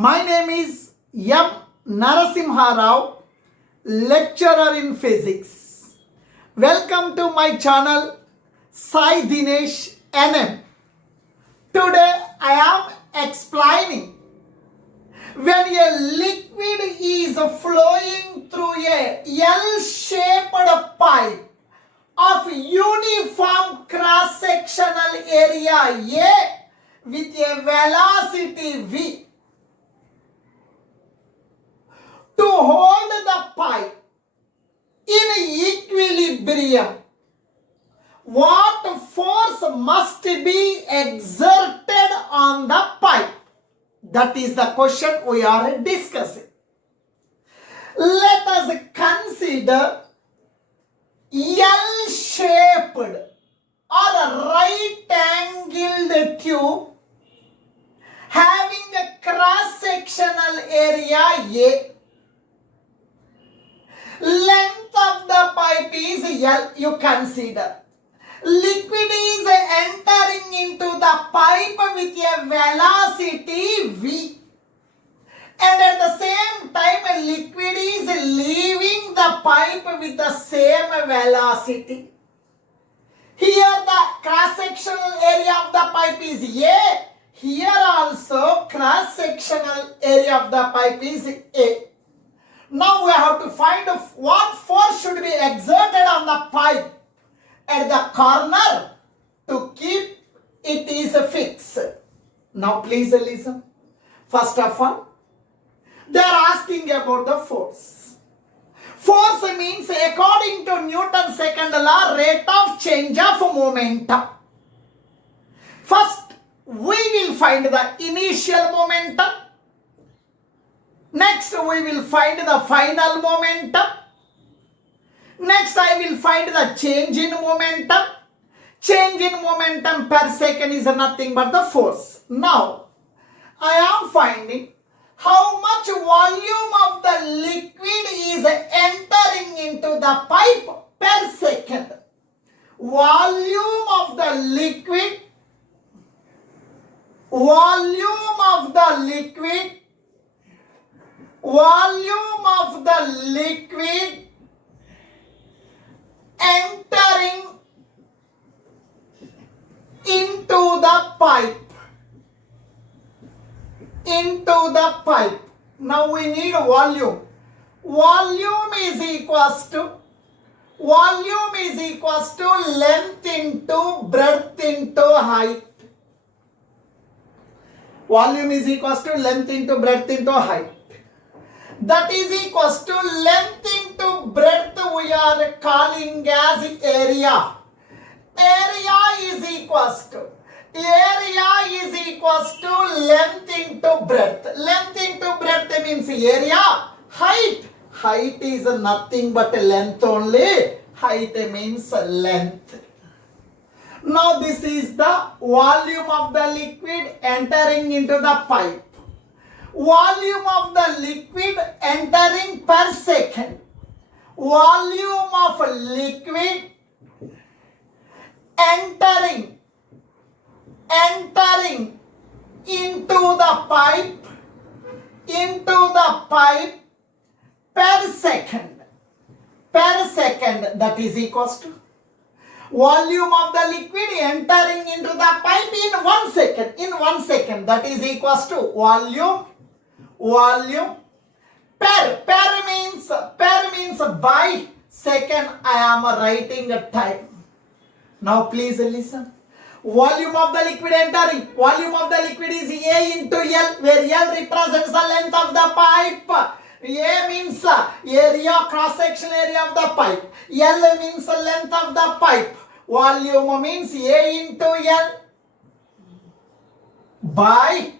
My name is M. Narasimha Rao, lecturer in physics. Welcome to my channel Sai Dinesh NM. Today I am explaining when a liquid is flowing through a L-shaped pipe of uniform cross-sectional area A with a velocity V. To hold the pipe in equilibrium, what force must be exerted on the pipe? That is the question we are discussing. Let us consider L-shaped or right-angled tube having a cross-sectional area A. Length of the pipe is L, you consider. Liquid is entering into the pipe with a velocity V. And at the same time, a liquid is leaving the pipe with the same velocity. Here the cross-sectional area of the pipe is A. Here also cross-sectional area of the pipe is A. Now we have to find what force should be exerted on the pipe at the corner to keep it is fixed. Now please listen. First of all, they are asking about the force. Force means according to Newton's second law, rate of change of momentum. First, we will find the initial momentum. Next, we will find the final momentum. Next, I will find the change in momentum. Change in momentum per second is nothing but the force. Now, I am finding how much volume of the liquid is entering into the pipe per second. Volume of the liquid entering into the pipe. Now we need volume. Volume is equals to length into breadth into height. Volume is equals to length into breadth into height. That is equals to length into breadth we are calling as area. Area is equals to length into breadth. Length into breadth means area. Height is nothing but length only. Height means length. Now this is the volume of the liquid entering into the pipe. Volume of the liquid entering per second. Volume of liquid entering into the pipe per second. That is equals to volume of the liquid entering into the pipe in 1 second. In 1 second, that is equals to volume per means by second. I am writing a time. Now please listen. Volume of the liquid entering. Volume of the liquid is A into L, where L represents the length of the pipe. A means area, cross-section area of the pipe. L means the length of the pipe. Volume means A into L by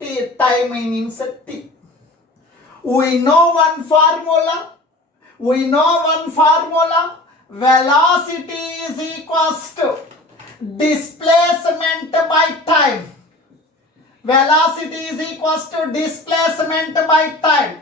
T. Time means T. We know one formula. Velocity is equals to displacement by time. Velocity is equals to displacement by time.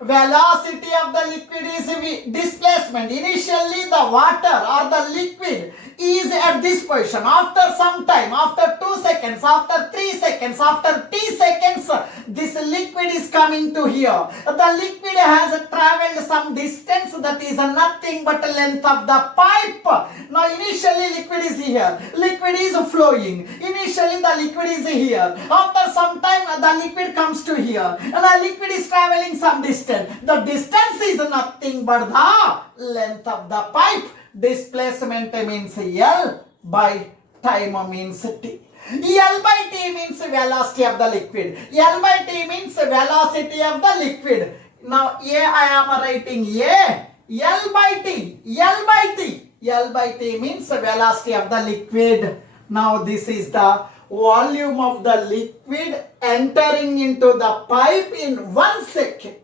Velocity of the liquid is V. Displacement. Initially the water or the liquid is at this position. After some time, after 2 seconds, after 3 seconds, after t seconds, this liquid coming to here. The liquid has traveled some distance, that is nothing but length of the pipe. Now initially liquid is here. Liquid is flowing. Initially the liquid is here. After some time the liquid comes to here. And the liquid is traveling some distance. The distance is nothing but the length of the pipe. Displacement means L by time means T. L by T means velocity of the liquid. L by T means velocity of the liquid. Now A I am writing A. L by T. L by T. L by T means velocity of the liquid. Now this is the volume of the liquid entering into the pipe in 1 second.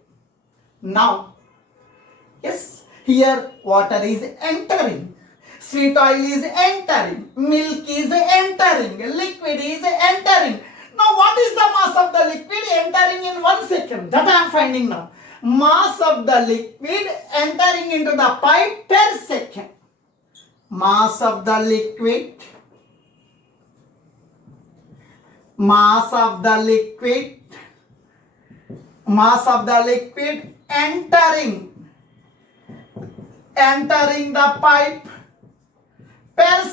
Now, yes, here water is entering. Sweet oil is entering, milk is entering, liquid is entering. Now what is the mass of the liquid entering in 1 second? That I am finding now. Mass of the liquid entering into the pipe per second. Mass of the liquid. Mass of the liquid. Mass of the liquid entering the pipe per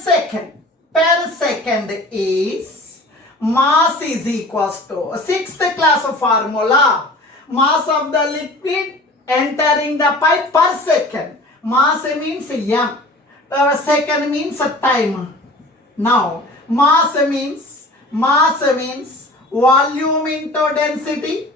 second is mass is equals to 6th class formula. Mass of the liquid entering the pipe per second. Mass means m. Second means time. Now mass means volume into density.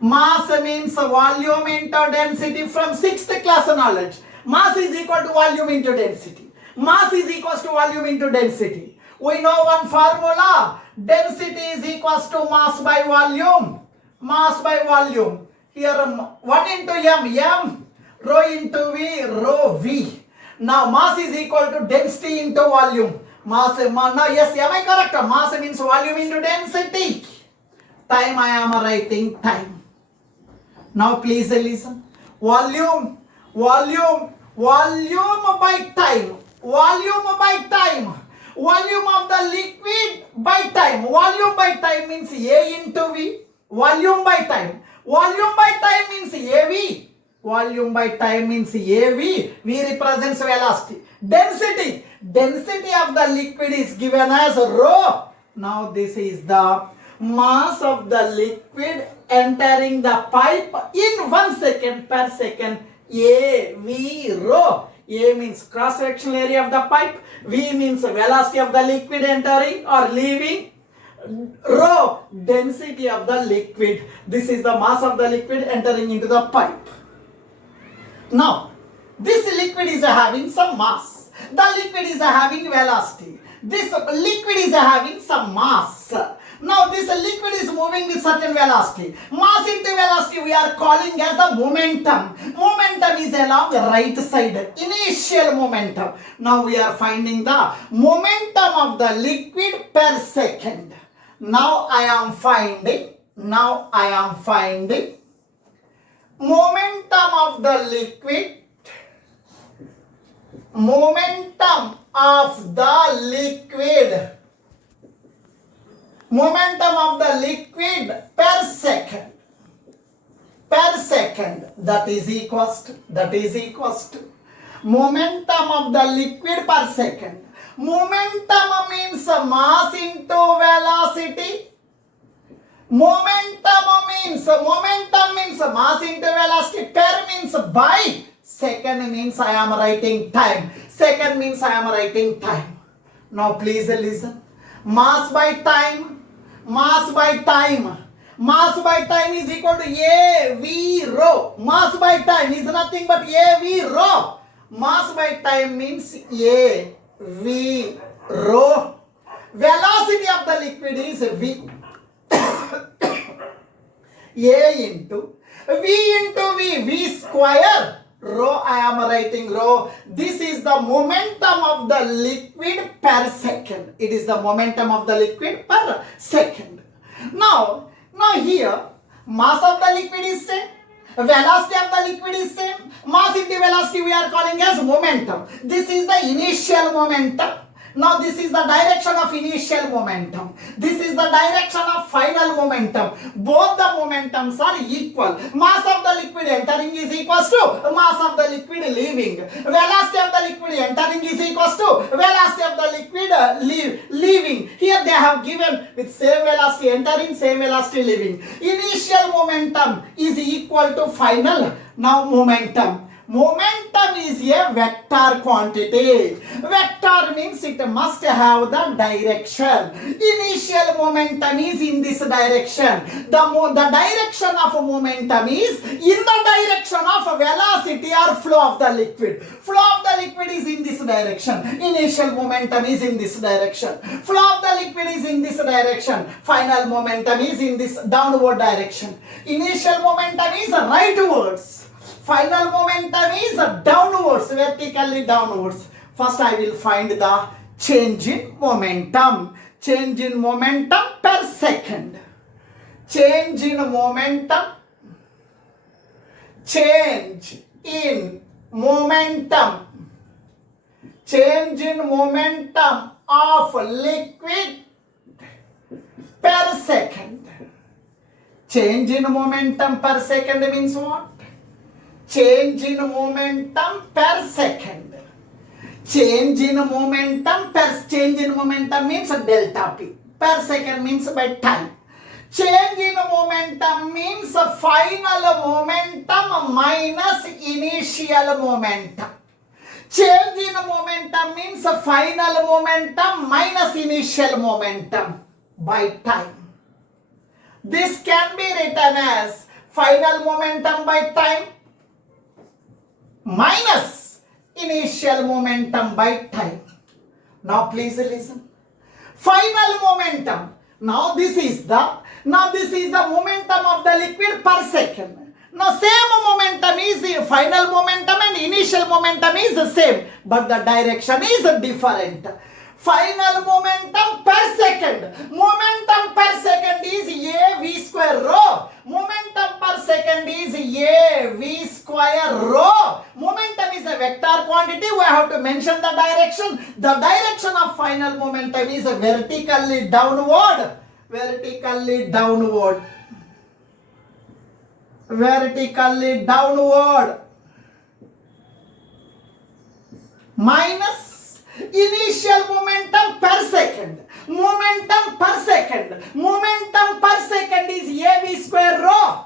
Mass means volume into density from 6th class knowledge. Mass is equal to volume into density. Mass is equals to volume into density. We know one formula. Density is equals to mass by volume. Mass by volume. Here 1 into m. M. Rho into v. Rho v. Now mass is equal to density into volume. Mass. Now yes, am I correct? Mass means volume into density. Time I am writing time. Now please listen. Volume by time. Volume by time. Volume of the liquid by time. Volume by time means A into V. Volume by time. Volume by time means AV. Volume by time means AV. V represents velocity. Density. Density of the liquid is given as rho. Now this is the mass of the liquid entering the pipe in 1 second per second. AV rho. A means cross-sectional area of the pipe. V means velocity of the liquid entering or leaving. Rho, density of the liquid. This is the mass of the liquid entering into the pipe. Now, this liquid is having some mass. The liquid is having velocity. This liquid is having some mass. Now this liquid is moving with certain velocity. Mass into velocity we are calling as the momentum. Momentum is along the right side. Initial momentum. Now we are finding the momentum of the liquid per second. Now I am finding momentum of the liquid. Momentum of the liquid. Momentum of the liquid per second. That is equals to momentum of the liquid per second. Momentum means mass into velocity. Momentum means mass into velocity. Per means by. Second means I am writing time. Second means I am writing time. Now please listen. Mass by time. Mass by time. Mass by time is equal to AV rho. Mass by time is nothing but AV rho. Mass by time means AV rho. Velocity of the liquid is V. A into V square. Rho, I am writing rho. This is the momentum of the liquid per second. It is the momentum of the liquid per second. Now here, mass of the liquid is same. Velocity of the liquid is same. Mass into velocity we are calling as momentum. This is the initial momentum. Now this is the direction of initial momentum. This is the direction of final momentum. Both the momentums are equal. Mass of the liquid entering is equals to mass of the liquid leaving. Velocity of the liquid entering is equals to velocity of the liquid leaving. Here they have given with same velocity entering, same velocity leaving. Initial momentum is equal to final now momentum. Momentum is a vector quantity. Vector means it must have the direction. Initial momentum is in this direction. The direction of momentum is in the direction of velocity or flow of the liquid. Flow of the liquid is in this direction. Initial momentum is in this direction. Flow of the liquid is in this direction. Final momentum is in this downward direction. Initial momentum is rightwards. Final momentum is downwards, vertically downwards. First I will find the change in momentum. Change in momentum per second. Change in momentum. Change in momentum. Change in momentum of liquid per second. Change in momentum per second means what? Change in momentum per second. Change in momentum means delta P. Per second means by time. Change in momentum means final momentum minus initial momentum. Change in momentum means final momentum minus initial momentum by time. This can be written as final momentum by time minus initial momentum by time. Now please listen. Final momentum. Now this is the momentum of the liquid per second. Now same momentum is the final momentum and initial momentum is the same, but the direction is different. Final momentum per second. Momentum per second is a v square rho. Momentum per second is a v square rho. Momentum is a vector quantity. We have to mention the direction. The direction of final momentum is vertically downward. Vertically downward. Vertically downward. Minus initial momentum per second. Momentum per second. Momentum per second is a v square rho.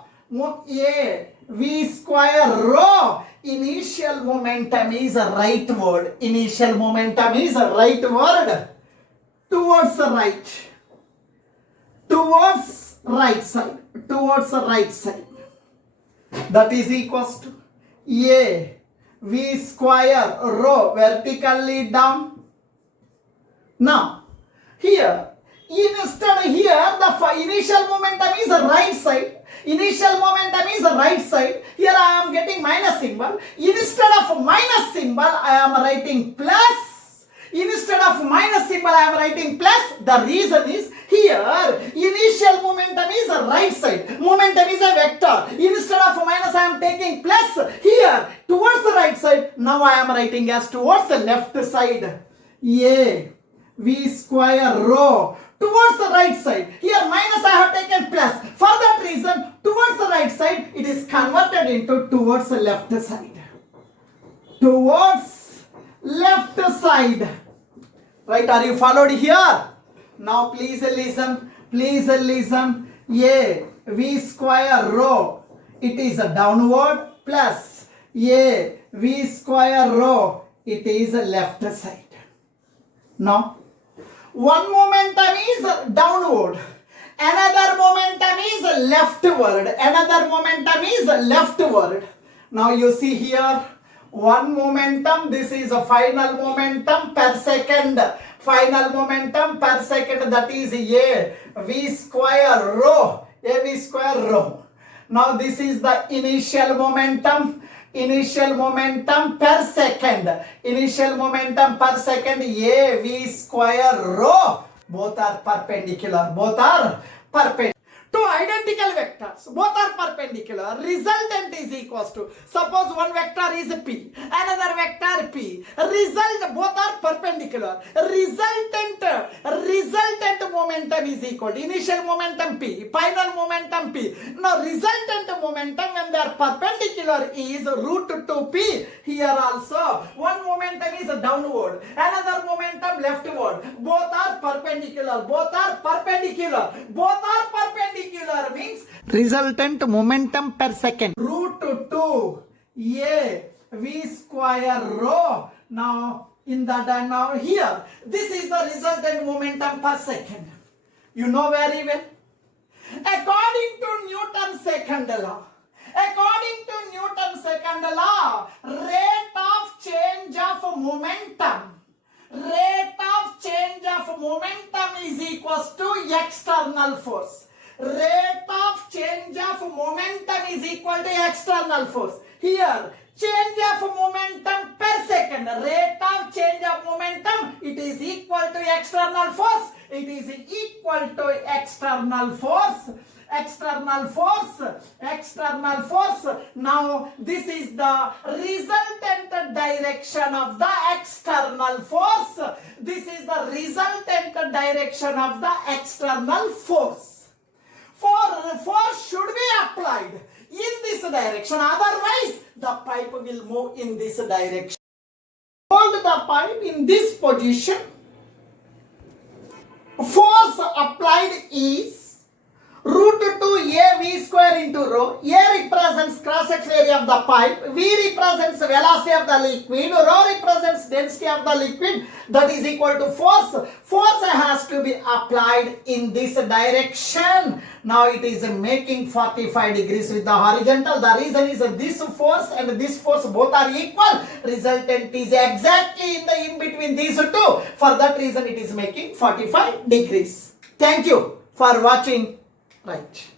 A v square rho. Initial momentum is rightward. Initial momentum is rightward. Towards the right. Towards right side. Towards the right side. That is equals to a v square rho vertically down. Now here the initial momentum is the right side. Initial momentum is the right side. Here I am getting minus symbol. Instead of minus symbol I am writing plus. Instead of minus symbol I am writing plus. The reason is here initial momentum is the right side. Momentum is a vector. Instead of minus I am taking plus. Here towards the right side. Now I am writing as towards the left side. A v square rho. Towards the right side. Here minus I have taken plus. For that reason towards the right side it is converted into towards the left side. Towards left side. Right, are you followed here? Now please listen. Please listen. A v square rho. It is a downward plus a v square rho. It is a left side. Now one momentum is downward. Another momentum is leftward. Another momentum is leftward. Now you see here one momentum. This is a final momentum per second. Final momentum per second, that is a v square rho. A v square rho. Now this is the initial momentum. Initial momentum per second. Initial momentum per second a v square rho. Both are perpendicular. Both are perpendicular. two identical vectors, both are perpendicular, resultant is equals to, suppose one vector is P, another vector P, both are perpendicular, resultant momentum is equal to initial momentum P, final momentum P. Now resultant momentum when they are perpendicular is root 2P. Here also one momentum is downward, another momentum leftward, both are perpendicular, means resultant momentum per second root 2 a v square rho. Now in that and now here, this is the resultant momentum per second. You know very well. According to Newton's second law, rate of change of momentum is equals to external force. Rate of change of momentum is equal to external force. Here, change of momentum per second, rate of change of momentum, it is equal to external force. It is equal to external force. Now, this is the resultant direction of the external force. This is the resultant direction of the external force. Force should be applied in this direction, otherwise the pipe will move in this direction. Hold the pipe in this position. Force applied is root 2 AV square into rho. A represents cross-section area of the pipe, V represents velocity of the liquid, rho represents density of the liquid, that is equal to force. Force has to be applied in this direction. Now it is making 45 degrees with the horizontal. The reason is this force and this force both are equal. Resultant is exactly in between these two. For that reason it is making 45 degrees. Thank you for watching. Right.